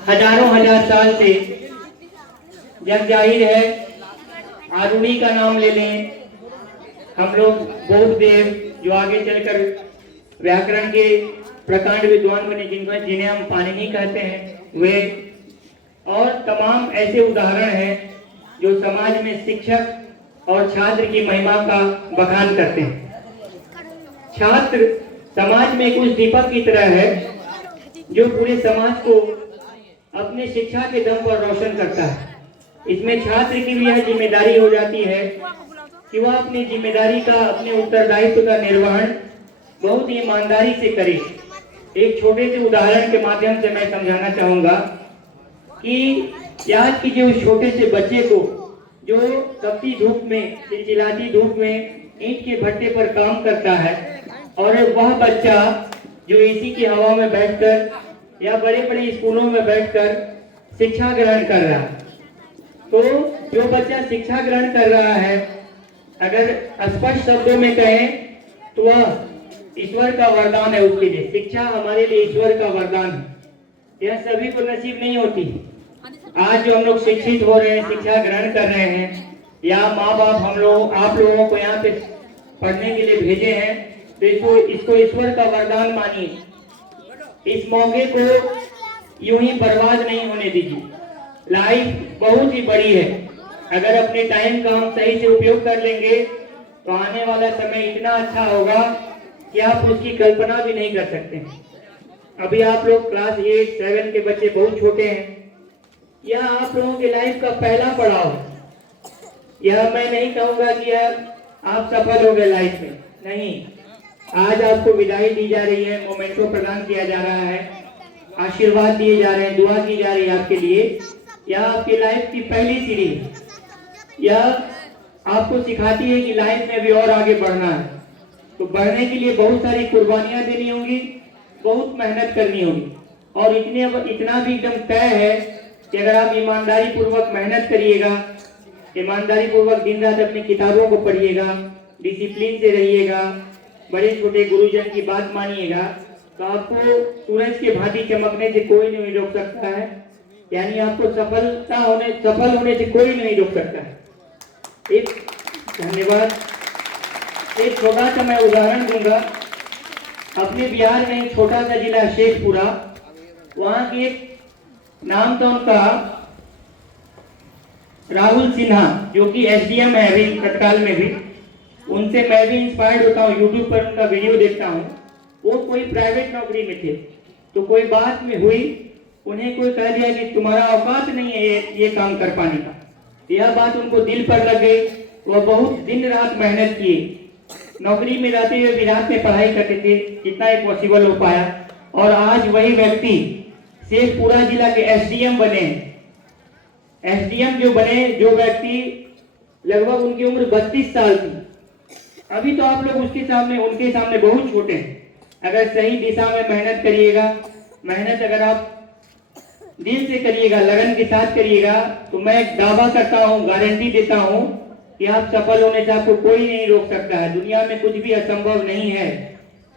हजारों हजार साल से, जग जाहिर है आरुणि का नाम ले लें, हम लोग बोधदेव जो आगे चलकर व्याकरण के प्रकांड विद्वान बने, जिन्हें हम पाणिनि कहते हैं, वे और तमाम ऐसे उदाहरण हैं जो समाज में शिक्षक और छात्र की महिमा का बखान करते हैं। छात्र समाज में कुछ दीपक की तरह है जो पूरे समाज को अपने शिक्षा के दम पर रोशन करता है। इसमें छात्र की भी यह जिम्मेदारी हो जाती है कि वह अपनी जिम्मेदारी का, अपने उत्तरदायित्व का निर्वहन बहुत ही ईमानदारी से करे। एक छोटे से उदाहरण के माध्यम से मैं समझाना चाहूंगा कि आज की जो छोटे से बच्चे को जो तपती धूप में, चिलचिलाती धूप में ईंट के भट्टे पर काम करता है, और वह बच्चा जो एसी की हवा में बैठकर या बड़े बड़े स्कूलों में बैठकर शिक्षा ग्रहण कर रहा है, तो जो बच्चा शिक्षा ग्रहण कर रहा है, अगर स्पष्ट शब्दों में कहें तो वह ईश्वर का वरदान है उसके लिए। शिक्षा हमारे लिए ईश्वर का वरदान है, यह सभी को नसीब नहीं होती। आज जो हम लोग शिक्षित हो रहे हैं, शिक्षा ग्रहण कर रहे हैं, या माँ बाप आप लोगों को यहाँ पे पढ़ने के लिए भेजे हैं, तो इसको ईश्वर का वरदान मानिए। इस मौके को यूं ही बर्बाद नहीं होने दीजिए। लाइफ बहुत ही बड़ी है, अगर अपने टाइम का हम सही से उपयोग कर लेंगे तो आने वाला समय इतना अच्छा होगा कि आप उसकी कल्पना भी नहीं कर सकते। अभी आप लोग क्लास 8, 7 के बच्चे बहुत छोटे हैं, यह आप लोगों के लाइफ का पहला पड़ाव। यह मैं नहीं कहूंगा कि आप सफल हो गए लाइफ में, नहीं। आज आपको विदाई दी जा रही है, मोमेंटो प्रदान किया जा रहा है, आशीर्वाद दिए जा रहे हैं, दुआ की जा रही है आपके लिए। यह आपकी लाइफ की पहली सीढ़ी है। यह आपको सिखाती है कि लाइफ में भी और आगे बढ़ना है, तो बढ़ने के लिए बहुत सारी कुर्बानियां देनी होंगी, बहुत मेहनत करनी होगी। और इतना भी एकदम तय है कि अगर आप ईमानदारी पूर्वक मेहनत करिएगा, ईमानदारी पूर्वक दिन रात अपनी किताबों को पढ़िएगा, डिसिप्लिन से रहिएगा, बड़े छोटे गुरुजन की बात मानिएगा, तो आपको सूरज के भांति चमकने से कोई नहीं रोक सकता है। यानी आपको सफल होने से कोई नहीं रोक सकता है। एक धन्यवाद। एक छोटा सा मैं उदाहरण दूंगा। अपने बिहार में एक छोटा सा जिला शेखपुरा, वहां की एक नाम था उनका राहुल सिन्हा, जो कि एसडीएम है अभी तत्काल में भी। उनसे मैं भी इंस्पायर्ड होता हूँ, यूट्यूब पर उनका वीडियो देखता हूँ। वो कोई प्राइवेट नौकरी में थे, तो कोई बात में हुई, उन्हें कोई कह दिया कि तुम्हारा औकात नहीं है ये काम कर पाने का। यह बात उनको दिल पर लग गई। वह बहुत दिन रात मेहनत किए, नौकरी में रहते हुए भी रात में पढ़ाई करते थे, जितना ही पॉसिबल हो पाया। और आज वही व्यक्ति शेखपुरा जिला के एसडीएम बने। एसडीएम जो बने, जो व्यक्ति लगभग उनकी उम्र 32 साल थी। अभी तो आप लोग उनके सामने बहुत छोटे हैं। अगर सही दिशा में मेहनत करिएगा, मेहनत अगर आप दिल से करिएगा, लगन के साथ करिएगा, तो मैं दावा करता हूँ, गारंटी देता हूँ कि आप सफल होने से आपको कोई नहीं रोक सकता है। दुनिया में कुछ भी असंभव नहीं है।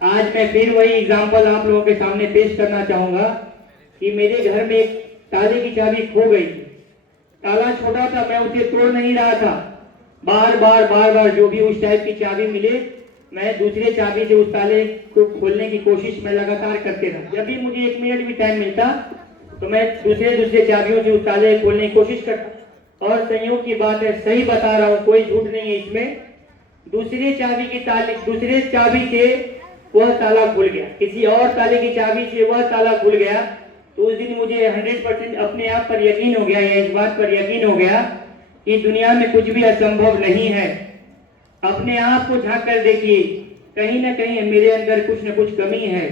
आज मैं फिर वही एग्जाम्पल आप लोगों के सामने पेश करना चाहूंगा कि मेरे घर में एक ताले की चाबी खो गई। ताला छोटा था, मैं उसे तोड़ नहीं रहा था। बार बार जो भी उस टाइप की चाबी मिले, मैं दूसरे चाबी से उस ताले को खोलने की कोशिश मैं लगातार करते रहा। जब भी मुझे 1 मिनट भी टाइम मिलता तो मैं दूसरे चाबियों से उस ताले को खोलने की कोशिश करता। और संयोग की बात है, सही बता रहा हूँ, कोई झूठ नहीं है इसमें, दूसरे चाबी से वह ताला खुल गया, किसी और ताले की चाबी से वह ताला खुल गया। तो उस दिन मुझे 100% अपने आप पर यकीन हो गया, इस बात पर यकीन हो गया कि दुनिया में कुछ भी असंभव नहीं है। अपने आप को झांक कर देखिए, कहीं ना कहीं मेरे अंदर कुछ न कुछ कमी है,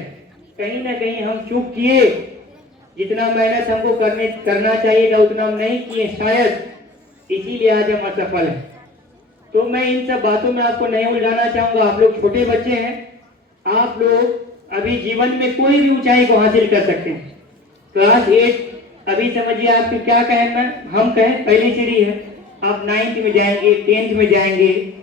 कहीं ना कहीं हम चूक किए। जितना मेहनत हमको करना चाहिए था उतना हम नहीं किए शायद, इसीलिए आज हम असफल हैं। तो मैं इन सब बातों में आपको नहीं उलझाना चाहूंगा। आप लोग छोटे बच्चे हैं, आप लोग अभी जीवन में कोई भी ऊंचाई को हासिल कर सकते हैं। क्लास 8 अभी समझिए आपको क्या कहें, हम कहें पहली सीढ़ी है। आप 9th में जाएंगे, 10th में जाएंगे,